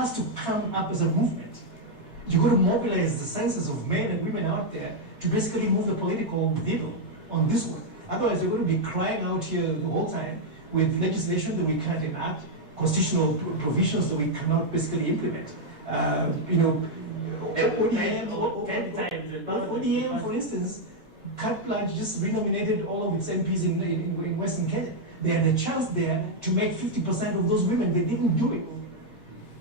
has to come up as a movement. You've got to mobilize the senses of men and women out there to basically move the political needle on this one. Otherwise, you're going to be crying out here the whole time with legislation that we can't enact, constitutional provisions that we cannot basically implement. ODM, for instance, carte blanche just renominated all of its MPs in Western Kenya. They had a chance there to make 50% of those women. They didn't do it.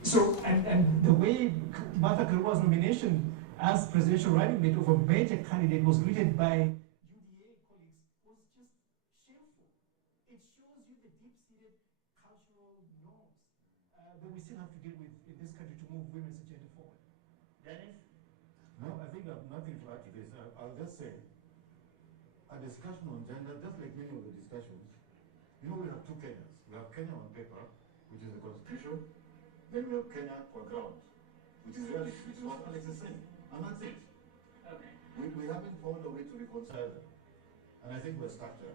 So, and the way Martha Karua's nomination as presidential running mate of a major candidate was greeted by UDA colleagues was just shameful. It shows you the deep-seated cultural norms that we still have to deal with in this country to move women's agenda forward. Dennis? No, I think I have nothing to add to this. I'll just say, a discussion on gender, just like many of the discussions, we have two Kenyas. We have Kenya on paper, which is the constitution, then we have Kenya on ground, which is reality, which is what Alex is saying, and that's it. Okay. We haven't found a way to reconcile them, and I think we're stuck there.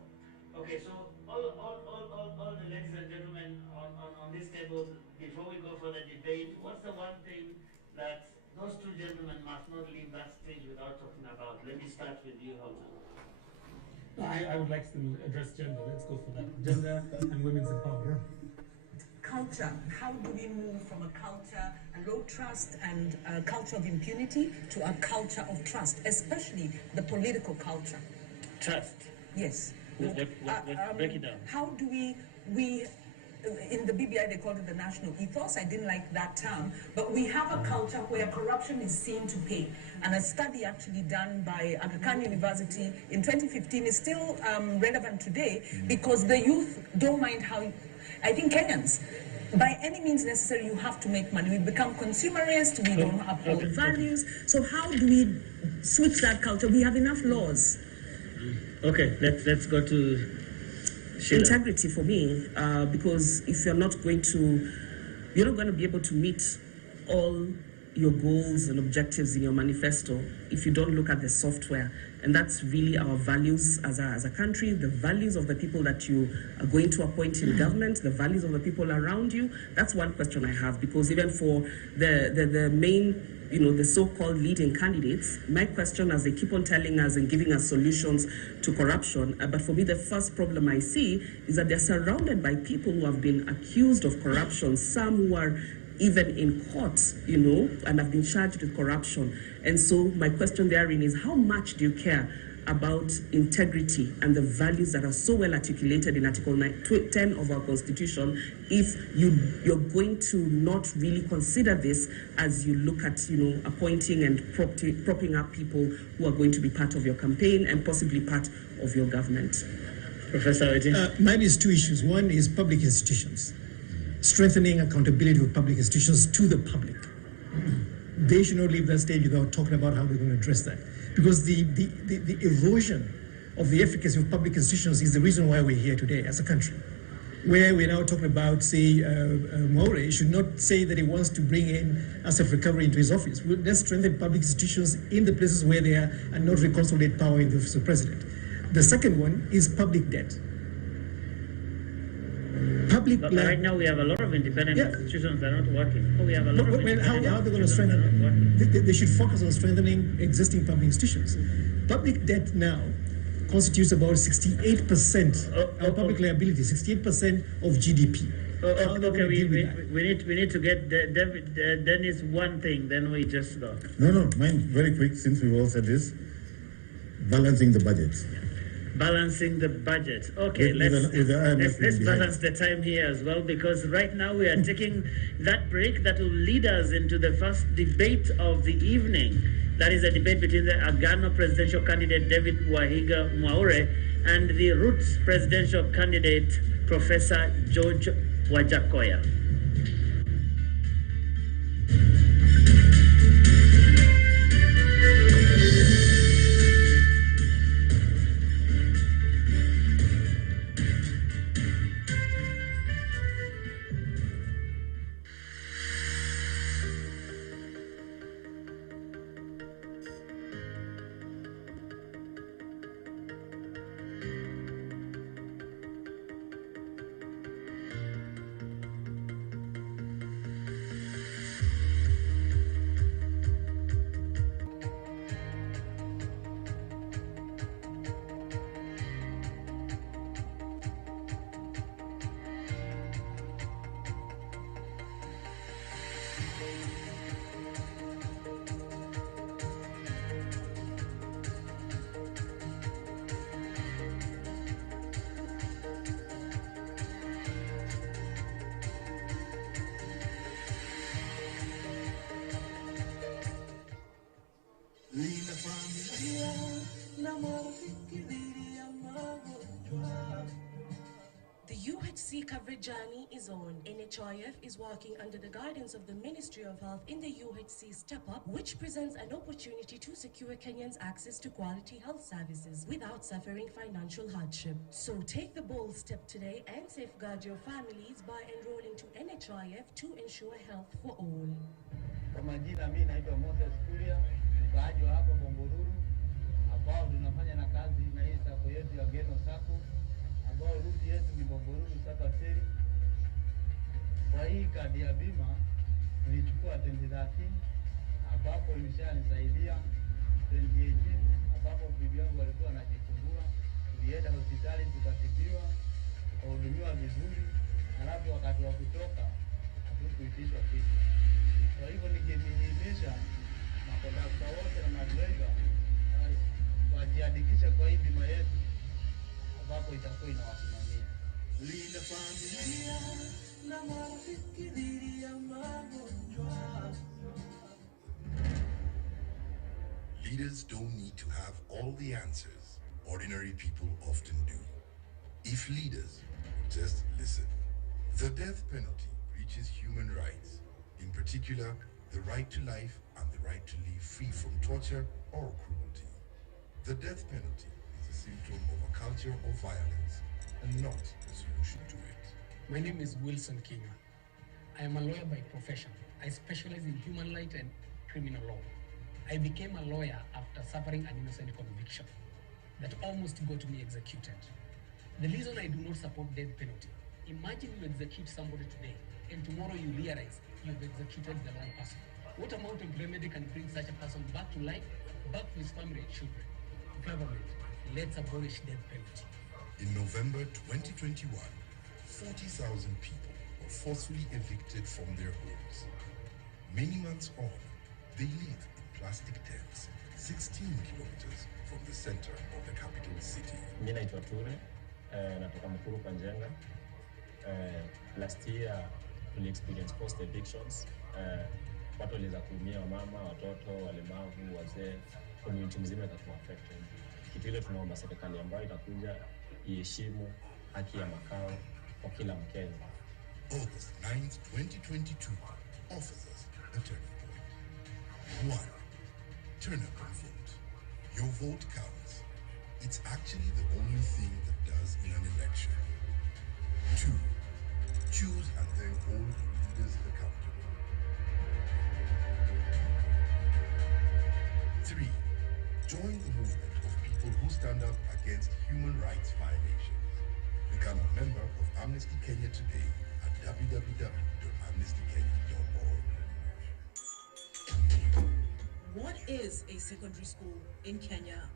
Okay, so all the ladies and gentlemen on this table, before we go for the debate, what's the one thing that those two gentlemen must not leave that stage without talking about? Let me start with you, Halton. I would like to address gender. Let's go for that. Gender and women's empowerment. Culture. How do we move from a culture, a low trust and a culture of impunity to a culture of trust, especially the political culture? Trust. Yes. What break it down. How do we in the BBI they called it the national ethos. I didn't like that term, but we have a culture where corruption is seen to pay. And a study actually done by Aga Khan University in 2015 is still relevant today because the youth don't mind how, I think Kenyans, by any means necessary, you have to make money. We become consumerist, we don't uphold values. So how do we switch that culture? We have enough laws. Okay, let's go to Sheila. Integrity for me, because if you're not going to be able to meet all your goals and objectives in your manifesto if you don't look at the software. And that's really our values as a country, the values of the people that you are going to appoint in government, the values of the people around you. That's one question I have, because even for the main, the so-called leading candidates, my question, as they keep on telling us and giving us solutions to corruption, but for me the first problem I see is that they're surrounded by people who have been accused of corruption, some who are even in court, and have been charged with corruption. And so my question therein is, how much do you care about integrity and the values that are so well articulated in Article 10 of our Constitution if you're going to not really consider this as you look at, appointing and propping up people who are going to be part of your campaign and possibly part of your government? Professor Oti? Mine is two issues. One is public institutions. Strengthening accountability of public institutions to the public. They should not leave that stage without talking about how they're going to address that. Because the erosion of the efficacy of public institutions is the reason why we're here today as a country. Where we're now talking about, say, Mwaure should not say that he wants to bring in asset recovery into his office. Let's strengthen public institutions in the places where they are and not reconsolidate power in the office of president. The second one is public debt. But right now we have a lot of independent institutions that are not working. We have a lot of how are they going to strengthen them? They should focus on strengthening existing public institutions. Public debt now constitutes about 68% of public liability, 68% of GDP. Okay, we need to get Dennis one thing, then we just go. No, mine very quick, since we've all said this. Balancing the budget. Balancing the budget. Okay, let's balance the time here as well, because right now we are taking that break that will lead us into the first debate of the evening. That is a debate between the Agano presidential candidate David Wahiga Mwaure and the Roots presidential candidate Professor George Wajackoyah. recovery journey is on. NHIF is working under the guidance of the Ministry of Health in the UHC Step Up, which presents an opportunity to secure Kenyans access to quality health services without suffering financial hardship. So take the bold step today and safeguard your families by enrolling to NHIF to ensure health for all. Kwa majina mimi naitwa Moses Kuria, mkaaji wa hapa Bomboruru, ambao tunafanya na kazi na hii sako yetu ya Geno Sako, ambao ruti yetu ni Bomboruru Sapaseri. Kwa hii kadi ya bima nilichukua 2013, ambapo imeshanisaidia 2018, ambapo bibi yangu alikuwa anajifungua, tulienda hospitali tukatibiwa, tukahudumiwa vizuri, halafu wakati wa kutoka hatukuitishwa kitu. Kwa hivyo ningehimiza makondakta wote na madriver wajiandikishe kwa hii bima yetu, ambapo itakuwa inawasimamia. Linda familia na marafiki dhidi ya magonjwa. Leaders don't need to have all the answers. Ordinary people often do. If leaders would just listen. The death penalty breaches human rights, in particular, the right to life and the right to live free from torture or cruelty. The death penalty is a symptom of a culture of violence and not a solution to it. My name is Wilson Kinya. I am a lawyer by profession. I specialize in human rights and criminal law. I became a lawyer after suffering an innocent conviction that almost got me executed. The reason I do not support death penalty, imagine you execute somebody today and tomorrow you realize you've executed the wrong person. What amount of remedy can bring such a person back to life, back to his family and children? Government, let's abolish death penalty. In November 2021, 40,000 people were forcefully evicted from their homes. Many months on, they live in plastic tents, 16 kilometers from the center of the capital city. Mimi naitwa Ture, natoka Mkuru kwa Njenga. Last year, we experienced post evictions. Watu waliweza kuumia, mama, watoto, walemavu, wazee, community mzima itakuwa affected. Kitu ile tunaomba serikali ambayo itakuja iheshimu haki ya makao kwa kila Mkenya. August 9th, 2022 offers us a turning point. 1. Turn up and vote. Your vote counts. It's actually the only thing that does in an election. 2. Choose and then hold the leaders accountable. 3. Join the movement of people who stand up against human rights violations. Become a member of Amnesty Kenya today at www.amnestykenya.org. What is a secondary school in Kenya?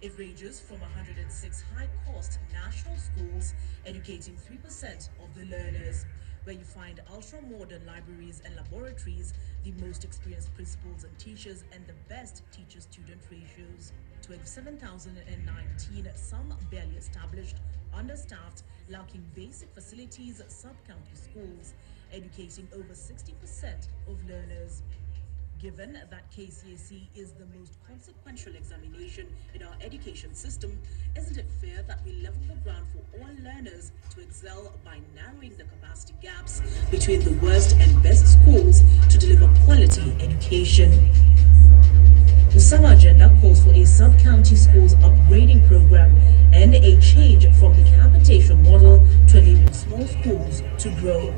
It ranges from 106 high-cost national schools educating 3% of the learners, where you find ultra-modern libraries and laboratories, the most experienced principals and teachers, and the best teacher-student ratios. 27,019, some barely established, understaffed, lacking basic facilities, sub-county schools, educating over 60% of learners. Given that KCSE is the most consequential examination in our education system, isn't it fair that we level the ground for all learners to excel by narrowing the capacity gaps between the worst and best schools to deliver quality education? The summer agenda calls for a sub-county schools upgrading program and a change from the capitation model to enable small schools to grow.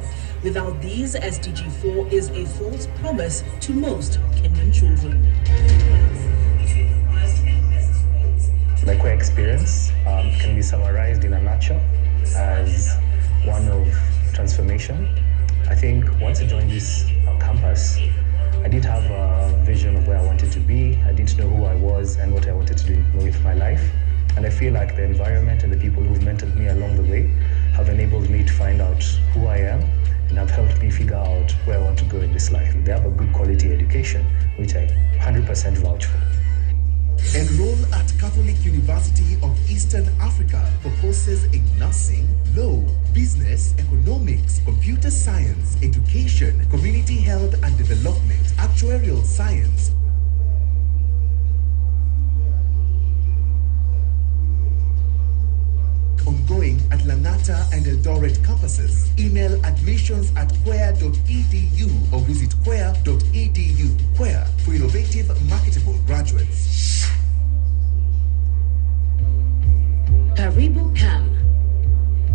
Without these, SDG 4 is a false promise to most Kenyan children. My core experience can be summarized in a nutshell as one of transformation. I think once I joined this campus, I didn't have a vision of where I wanted to be. I didn't know who I was and what I wanted to do with my life. And I feel like the environment and the people who've mentored me along the way have enabled me to find out who I am and have helped me figure out where I want to go in this life. They have a good quality education, which I 100% vouch for. Enroll at Catholic University of Eastern Africa for courses in nursing, law, business, economics, computer science, education, community health and development, actuarial science, ongoing at Langata and Eldoret campuses. Email admissions@quer.edu or visit quer.edu. Quer, for innovative, marketable graduates. Karibu Cam.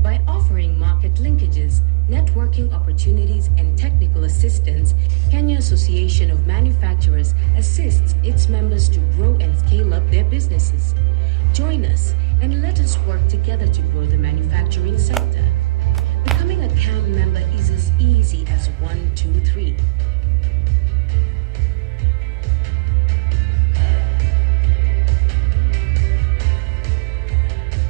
By offering market linkages, networking opportunities, and technical assistance, Kenya Association of Manufacturers assists its members to grow and scale up their businesses. Join us and let us work together to grow the manufacturing sector. Becoming a CAM member is as easy as 1, 2, 3.